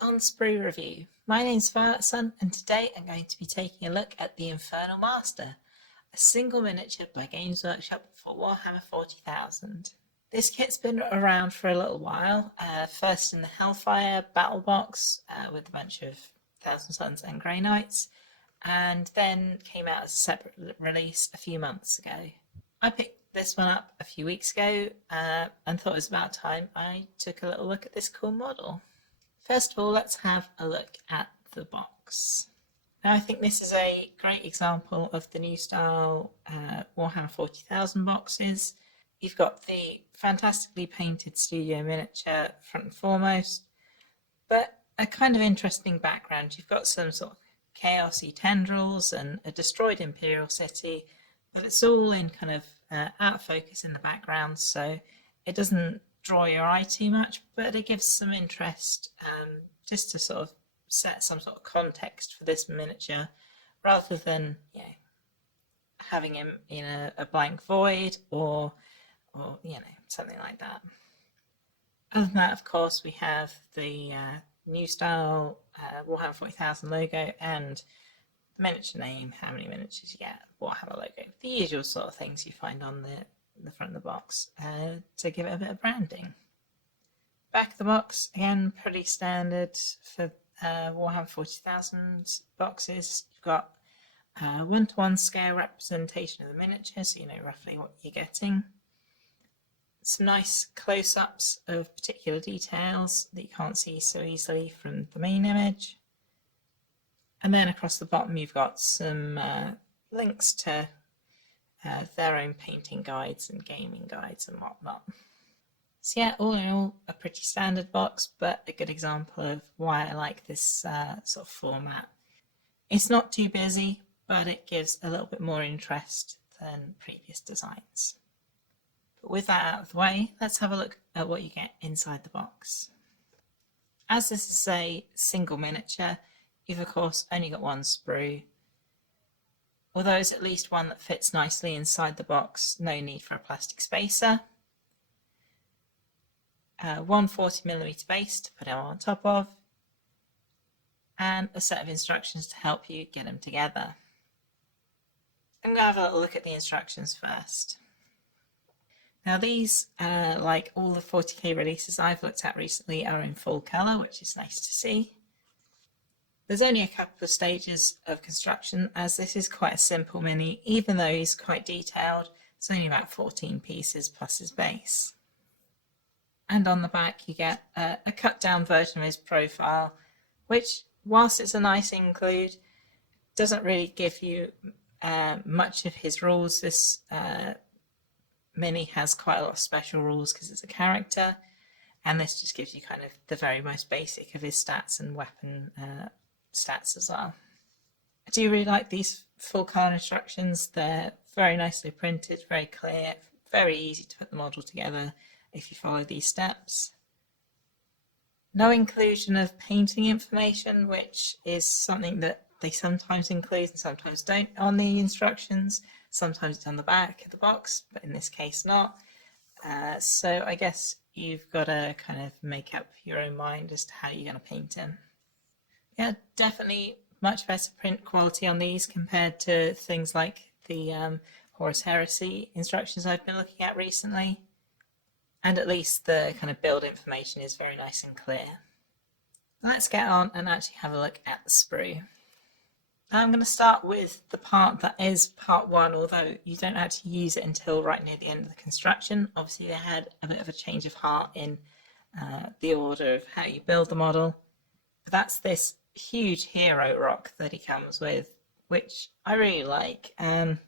On Sprue Review. My name's Sun, and today I'm going to be taking a look at the Infernal Master, a single miniature by Games Workshop for Warhammer 40,000. This kit's been around for a little while, first in the Hellfire battle box with a bunch of Thousand Suns and Grey Knights, and then came out as a separate release a few months ago. I picked this one up a few weeks ago and thought it was about time I took a little look at this cool model. First of all, let's have a look at the box. Now, I think this is a great example of the new style Warhammer 40,000 boxes. You've got the fantastically painted studio miniature front and foremost, but a kind of interesting background. You've got some sort of chaosy tendrils and a destroyed Imperial city, but it's all in kind of out of focus in the background, so it doesn't draw your eye too much, but it gives some interest just to sort of set some sort of context for this miniature rather than having him in a blank void or something like that. Other than that, of course, we have the new style Warhammer 40,000 logo and the miniature name, how many miniatures you get, Warhammer logo, the usual sort of things you find on the front of the box to give it a bit of branding. Back of the box, again, pretty standard for Warhammer 40,000 boxes. You've got a 1:1 scale representation of the miniature, so you know roughly what you're getting. Some nice close-ups of particular details that you can't see so easily from the main image. And then across the bottom you've got some links to their own painting guides and gaming guides and whatnot. So yeah, all in all, a pretty standard box, but a good example of why I like this sort of format. It's not too busy, but it gives a little bit more interest than previous designs. But with that out of the way, let's have a look at what you get inside the box. As this is a single miniature, you've of course only got one sprue. Although there's at least one that fits nicely inside the box, no need for a plastic spacer. One 40mm base to put them on top of, and a set of instructions to help you get them together. I'm going to have a little look at the instructions first. Now these, like all the 40k releases I've looked at recently, are in full colour, which is nice to see. There's only a couple of stages of construction, as this is quite a simple mini. Even though he's quite detailed, it's only about 14 pieces plus his base. And on the back you get a cut down version of his profile, which, whilst it's a nice include, doesn't really give you much of his rules. This mini has quite a lot of special rules because it's a character, and this just gives you kind of the very most basic of his stats and weapon stats as well. I do really like these full colour instructions. They're very nicely printed, very clear, very easy to put the model together if you follow these steps. No inclusion of painting information, which is something that they sometimes include and sometimes don't on the instructions. Sometimes it's on the back of the box, but in this case not. So I guess you've got to kind of make up your own mind as to how you're going to paint him. Yeah, definitely much better print quality on these compared to things like the Horus Heresy instructions I've been looking at recently. And at least the kind of build information is very nice and clear. Let's get on and actually have a look at the sprue. Now I'm going to start with the part that is part one, although you don't actually use it until right near the end of the construction. Obviously they had a bit of a change of heart in the order of how you build the model. But that's this huge hero rock that he comes with, which I really like. I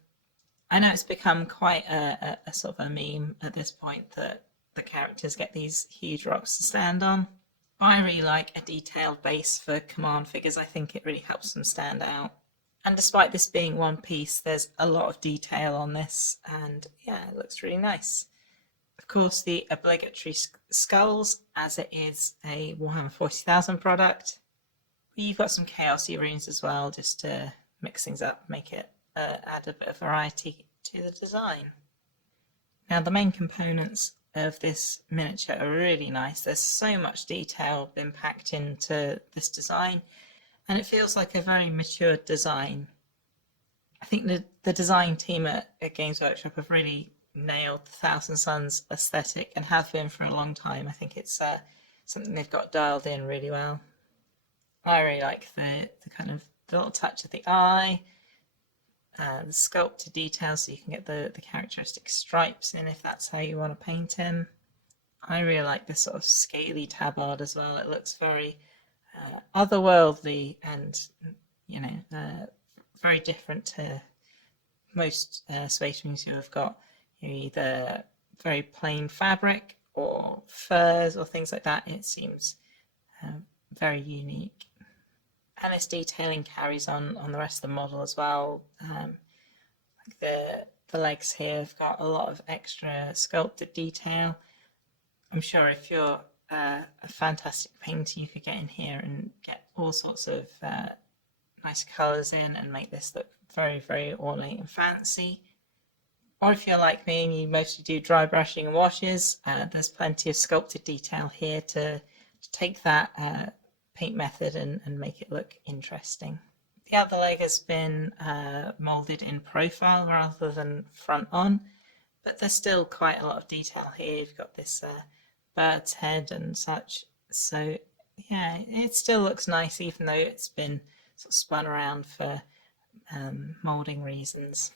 know it's become quite a sort of a meme at this point that the characters get these huge rocks to stand on. But I really like a detailed base for command figures. I think it really helps them stand out. And despite this being one piece, there's a lot of detail on this, and yeah, it looks really nice. Of course, the obligatory skulls, as it is a Warhammer 40,000 product. You've got some chaosy runes as well, just to mix things up, make it add a bit of variety to the design. Now the main components of this miniature are really nice. There's so much detail been packed into this design, and it feels like a very mature design. I think the design team at Games Workshop have really nailed the Thousand Suns aesthetic and have been for a long time. I think it's something they've got dialed in really well. I really like the kind of the little touch of the eye, the sculpted details, so you can get the characteristic stripes in if that's how you want to paint him. I really like this sort of scaly tabard as well. It looks very otherworldly and, you know, very different to most Space Marines who have got either very plain fabric or furs or things like that. It seems very unique. And this detailing carries on the rest of the model as well. Like the legs here have got a lot of extra sculpted detail. I'm sure if you're a fantastic painter, you could get in here and get all sorts of nice colours in and make this look very, very ornate and fancy. Or if you're like me and you mostly do dry brushing and washes, there's plenty of sculpted detail here to take that paint method and make it look interesting. The other leg has been moulded in profile rather than front on, but there's still quite a lot of detail here. You've got this bird's head and such, so yeah, it still looks nice even though it's been sort of spun around for moulding reasons.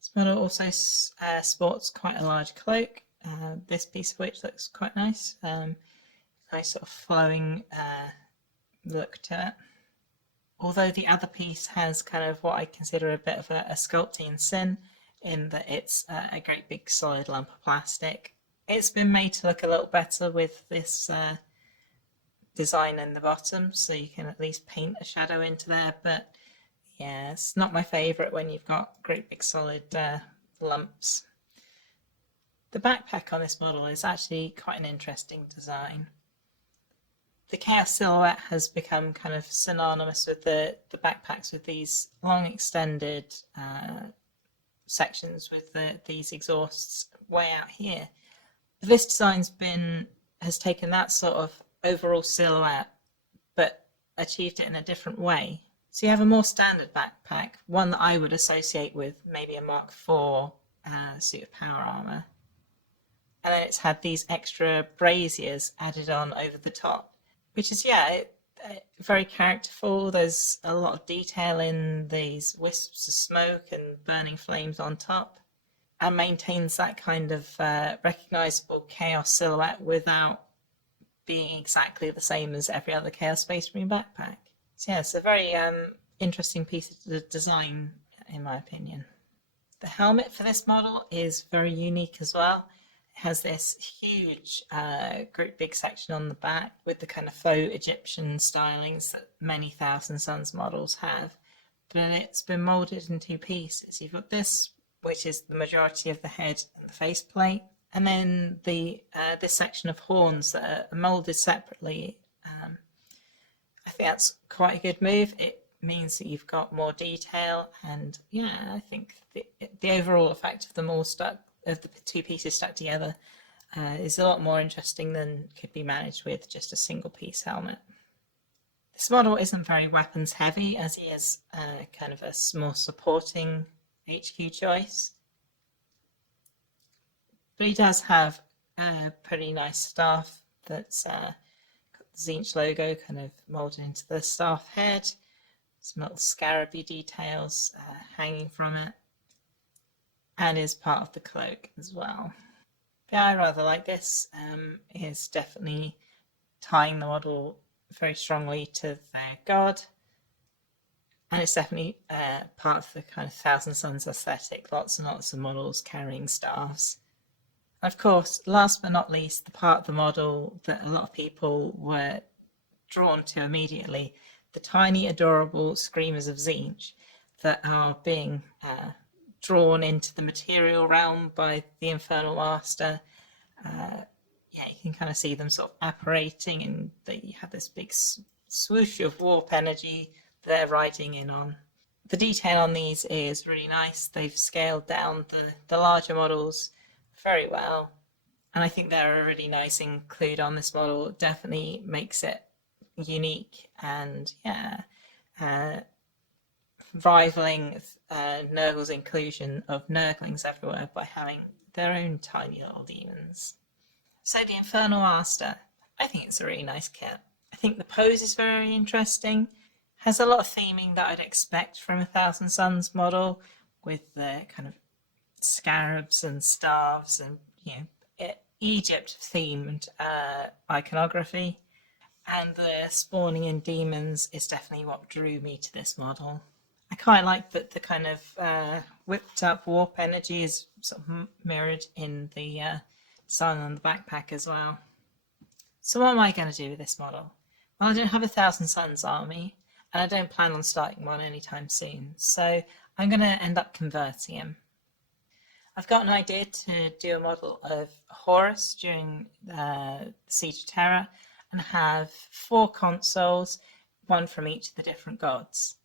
This model also sports quite a large cloak, this piece of which looks quite nice. Nice sort of flowing look to it. Although the other piece has kind of what I consider a bit of a sculpting sin, in that it's a great big solid lump of plastic. It's been made to look a little better with this design in the bottom, so you can at least paint a shadow into there, but yeah, it's not my favourite when you've got great big solid lumps. The backpack on this model is actually quite an interesting design. The Chaos silhouette has become kind of synonymous with the backpacks with these long extended sections with these exhausts way out here. But this design's has taken that sort of overall silhouette but achieved it in a different way. So you have a more standard backpack, one that I would associate with maybe a Mark IV suit of power armor. And then it's had these extra braziers added on over the top, which is, very characterful. There's a lot of detail in these wisps of smoke and burning flames on top, and maintains that kind of recognisable Chaos silhouette without being exactly the same as every other Chaos Space Marine backpack. So yeah, it's a very interesting piece of design, in my opinion. The helmet for this model is very unique as well. It has this huge, great big section on the back with the kind of faux Egyptian stylings that many Thousand Suns models have. But it's been moulded in two pieces. You've got this, which is the majority of the head and the faceplate, and then this section of horns that are moulded separately. I think that's quite a good move. It means that you've got more detail, and yeah, I think the overall effect of them all of the two pieces stuck together is a lot more interesting than could be managed with just a single piece helmet. This model isn't very weapons heavy, as he is kind of a more supporting HQ choice, but he does have a pretty nice staff that's got the Tzeentch logo kind of moulded into the staff head, some little scarabby details hanging from it, and is part of the cloak as well. But I rather like this. Is definitely tying the model very strongly to their god, and it's definitely part of the kind of Thousand Suns aesthetic. Lots and lots of models carrying staffs. And of course, last but not least, the part of the model that a lot of people were drawn to immediately, the tiny, adorable Screamers of Tzeentch that are being drawn into the material realm by the Infernal Master. You can kind of see them sort of apparating, and they have this big swoosh of warp energy they're riding in on. The detail on these is really nice. They've scaled down the larger models very well, And I think they're a really nice include on this model. It definitely makes it unique and rivaling Nurgle's inclusion of Nurglings everywhere by having their own tiny little demons. So the Infernal Master, I think it's a really nice kit. I think the pose is very interesting. Has a lot of theming that I'd expect from a Thousand Suns model, with the kind of scarabs and staves and Egypt themed iconography. And the spawning in demons is definitely what drew me to this model. I quite like that the kind of whipped up warp energy is sort of mirrored in the design on the backpack as well. So what am I going to do with this model? Well, I don't have a Thousand Suns army, and I don't plan on starting one anytime soon, so I'm going to end up converting him. I've got an idea to do a model of Horus during the Siege of Terra and have 4 consoles, one from each of the different gods.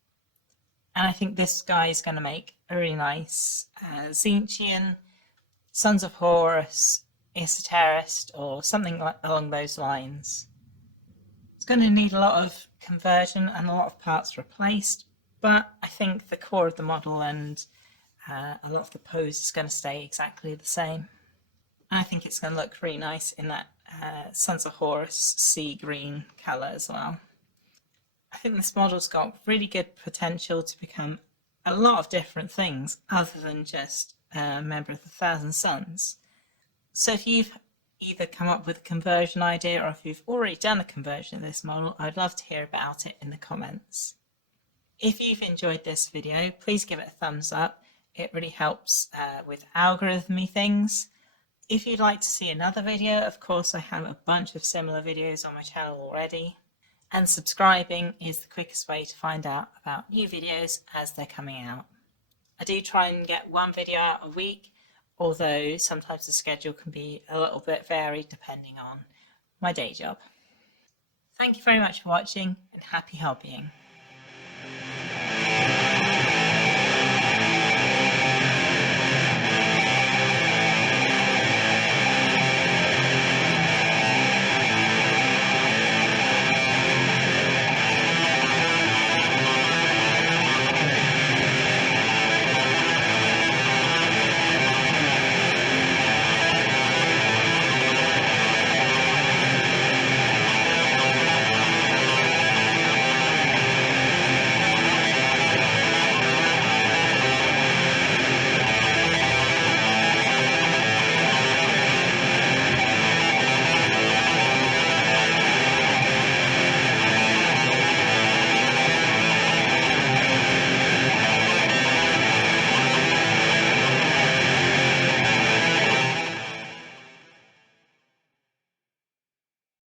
And I think this guy is going to make a really nice Tzeentchian, Sons of Horus, Esoterist, or something along those lines. It's going to need a lot of conversion and a lot of parts replaced, but I think the core of the model and a lot of the pose is going to stay exactly the same. And I think it's going to look really nice in that Sons of Horus sea green colour as well. I think this model's got really good potential to become a lot of different things other than just a member of the Thousand Suns. So if you've either come up with a conversion idea or if you've already done a conversion of this model, I'd love to hear about it in the comments. If you've enjoyed this video, please give it a thumbs up. It really helps with algorithmy things. If you'd like to see another video, of course I have a bunch of similar videos on my channel already. And subscribing is the quickest way to find out about new videos as they're coming out. I do try and get one video out a week, although sometimes the schedule can be a little bit varied depending on my day job. Thank you very much for watching and happy hobbying.